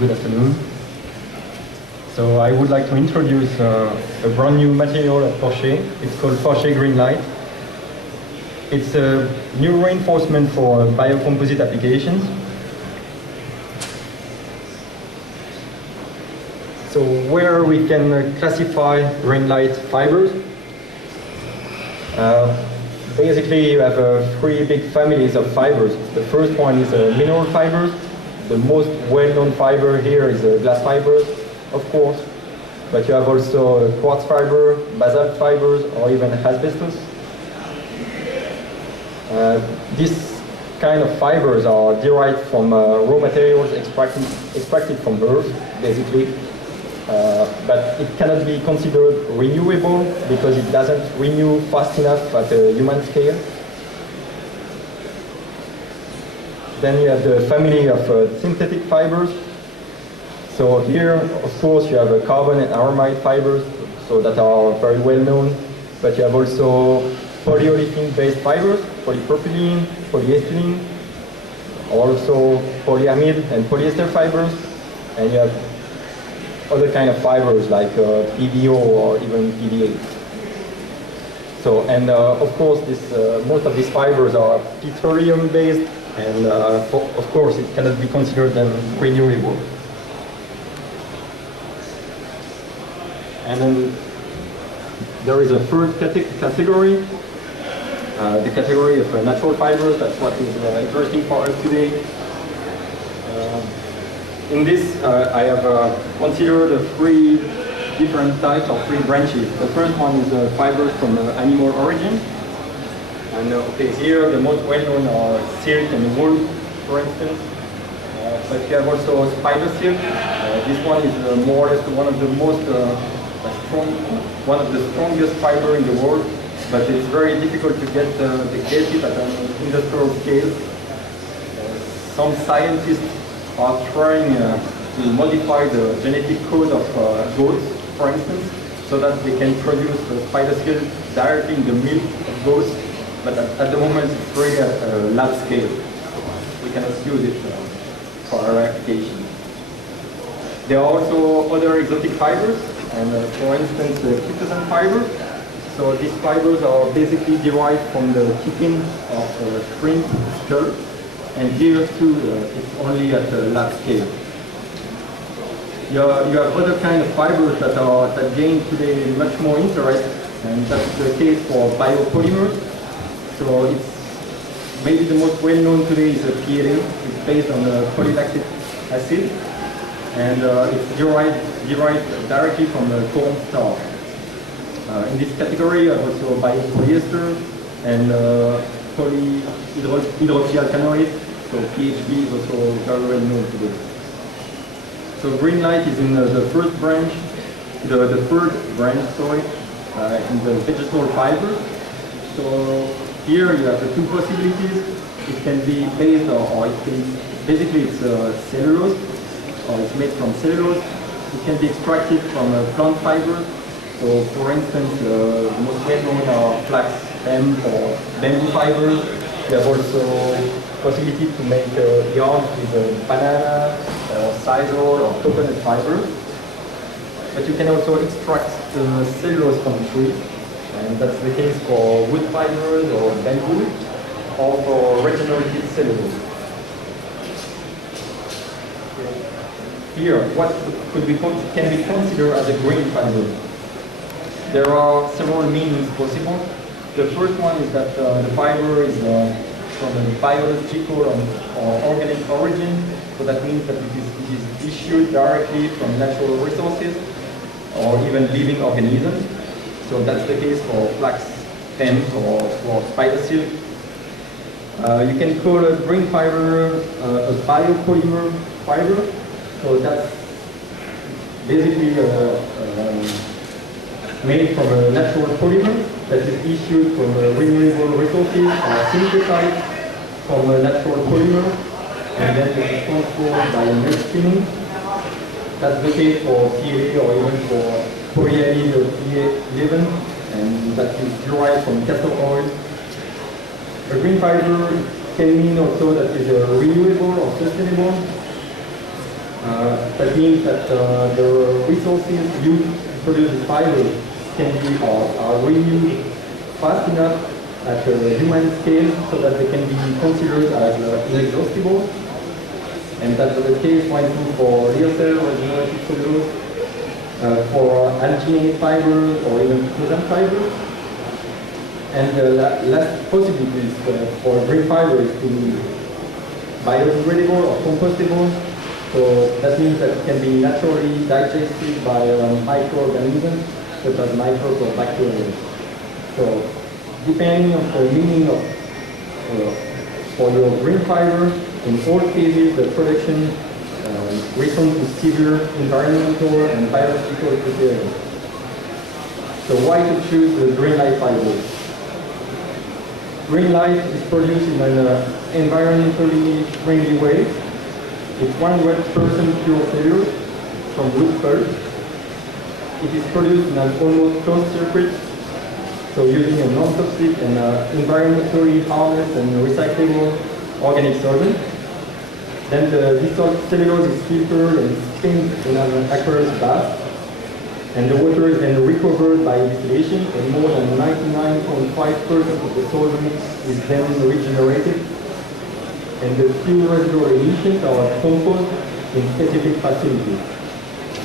Good afternoon. So I would like to introduce a brand new material at Porcher. It's called Porcher Greenlite. It's a new reinforcement for biocomposite applications. So where we can classify Greenlite fibers. Basically, you have three big families of fibers. The first one is mineral fibers. The most well-known fiber here is glass fibers, of course. But you have also quartz fiber, basalt fibers, or even asbestos. These kind of fibers are derived from raw materials extracted from earth, basically. But it cannot be considered renewable because it doesn't renew fast enough at a human scale. Then you have the family of synthetic fibers. So here, of course, you have carbon and aramide fibers, so that are very well known. But you have also polyolefin-based fibers, polypropylene, polyethylene, also polyamide and polyester fibers, and you have other kind of fibers like PBO or even PDA. So, and of course, most of these fibers are petroleum-based, and of course, it cannot be considered renewable. And then there is a third category, the category of natural fibers. That's what is interesting for us today. In this, I have considered three different types or three branches. The first one is fibers from animal origin. And okay, here the most well-known are silk and wool, for instance. But you have also spider silk. This one is more or less one of the most one of the strongest fiber in the world. But it's very difficult to get it at an industrial scale. Some scientists are trying to modify the genetic code of goats, for instance, so that they can produce spider silk directly in the milk of goats. But at the moment, it's really at a lab scale. We cannot use it for our application. There are also other exotic fibers, and for instance, chitosan fibers. So these fibers are basically derived from the tipping of shrimp skull. And here too, it's only at the lab scale. You have other kind of fibers that gain today much more interest, and that's the case for biopolymers. So it's maybe the most well-known today is PLA. It's based on polylactic acid, and it's derived directly from corn starch. In this category, you have also biopolyester and hydroxyalkanoate. So PHB is also very well known today. So Greenlite is in the first branch, the third branch, sorry, in the vegetable fibers. So here you have the two possibilities. It can be based or it can, basically it's cellulose, or it's made from cellulose. It can be extracted from plant fibers. So for instance, the most well-known are flax, hemp, or bamboo fibers. You have also possibility to make yarn with banana, sisal, or coconut fibers. But you can also extract the cellulose from the tree, and that's the case for wood fibers or bamboo, or for regenerative cellulose. Here, what can be considered as a green fiber? There are several meanings possible. The first one is that the fiber is from a biological or organic origin, so that means that it is issued directly from natural resources or even living organisms. So that's the case for flax, hemp, or spider silk. You can call a green fiber a biopolymer fiber. So that's basically made from a natural polymer that is issued from renewable resources or synthesized from a natural polymer, and then it is transformed by milk spinning. That's the case for PLA or even for polyamide PA11, and that is derived from castor oil. A green fiber can mean also that is renewable or sustainable. That means that the resources used to produce the fibers can be are renewed fast enough at a human scale so that they can be considered as inexhaustible. And that's the case, for instance, for lyocell or regenerative cellulose, for alginate fibers or even frozen fibers. And the last possibility is for green fibers to be biodegradable or compostable. So that means that it can be naturally digested by microorganisms such as microbes or bacteria. So depending on the meaning of for your green fiber, in all cases the production responds to severe environmental and biological criteria. So why to choose the Greenlite fibers? Greenlite is produced in an environmentally friendly way. It's 100% pure cellulose from wood pulp. It is produced in an almost closed circuit, so using a non-toxic and environmentally harmless and recyclable organic solvent. Then the dissolved cellulose is filtered and steamed in an aqueous bath, and the water is then recovered by distillation, and more than 99.5% of the solvent is then regenerated, and the few residual emissions are composed in specific facilities.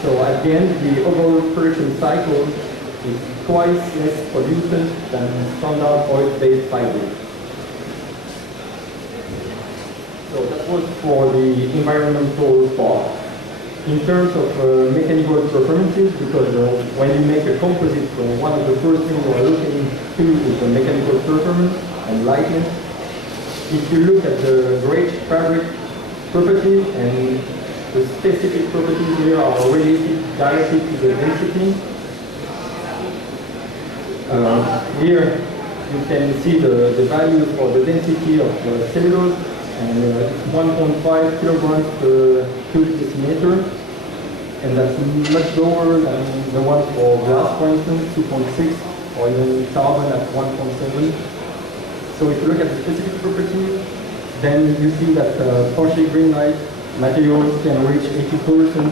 So at the end, the overall production cycle is twice less pollutant than standard oil-based fibers. So that was for the environmental part. In terms of mechanical performances, because when you make a composite, one of the first things you are looking to is the mechanical performance and lightness. If you look at the great fabric properties, and the specific properties here are related directly to the density. Here you can see the value for the density of cellulose, and it's 1.5 kilograms per cubic decimeter, and that's much lower than the one for glass, for instance, 2.6, or even carbon at 1.7. So if you look at the specific properties, then you see that Porcher Greenlite materials can reach 80%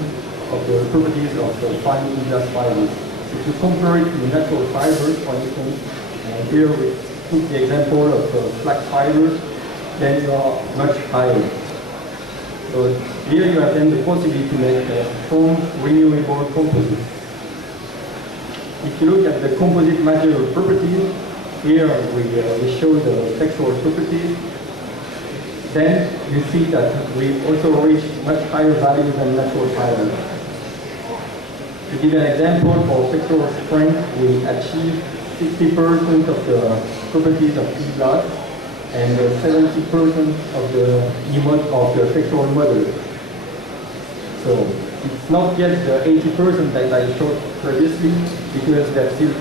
of the properties of fine glass fibers. If you compare it to natural fibers, for instance, here we took the example of flax fibers, then you are much higher. So here you have then the possibility to make strong renewable composites. If you look at the composite material properties, here we show the textural properties. Then you see that we also reach much higher values than natural fibers. To give an example, for textural strength, we achieve 60% of the properties of E-glass and 70% of the textural model. So it's not yet the 80% that I showed previously, because there are still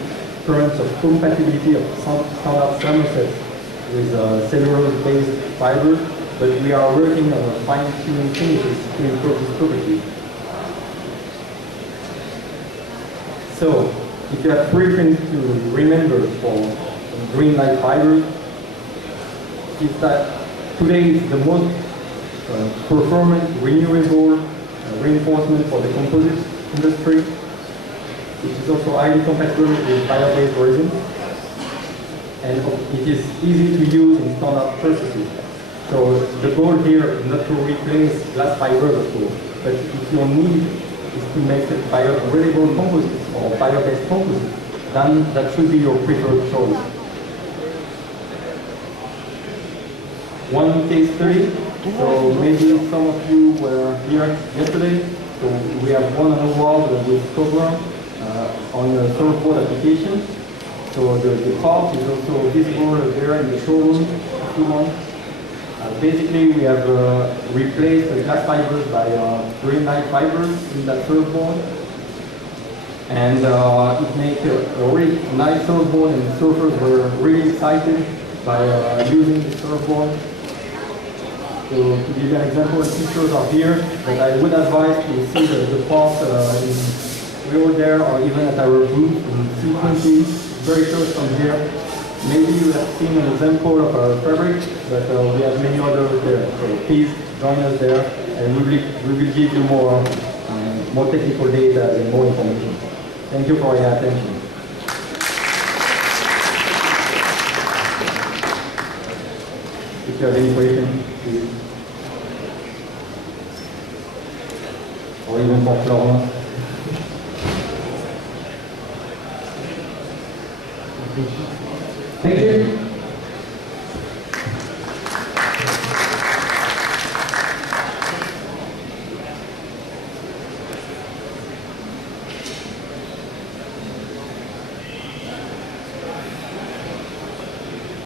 currents of compatibility of standard thermosets with cellulose-based fibers, but we are working on fine-tuning finishes to improve this property. So, if you have three things to remember for Greenlite fibers, is that today is the most performant, renewable reinforcement for the composite industry. It is also highly compatible with bio-based resins, and it is easy to use in standard processes. So the goal here is not to replace glass fibers, of course, but if your need is to make biodegradable composites or bio-based composites, then that should be your preferred choice. One case study. So maybe some of you were here yesterday. So we have won an award with Cobra on a surfboard application. So the part is also visible there in the showroom if you want. Basically, we have replaced the glass fibers by Greenlite fibers in that surfboard. And it makes a really nice surfboard, and surfers were really excited by using the surfboard. So to give you an example, the pictures are here, but I would advise to see the part we were there, or even at our booth in C20, very close from here. Maybe you have seen an example of our fabric, but we have many others there. So please join us there. and we will give you more technical data and more information. Thank you for your attention. If you have any questions, please. Or even for Florence.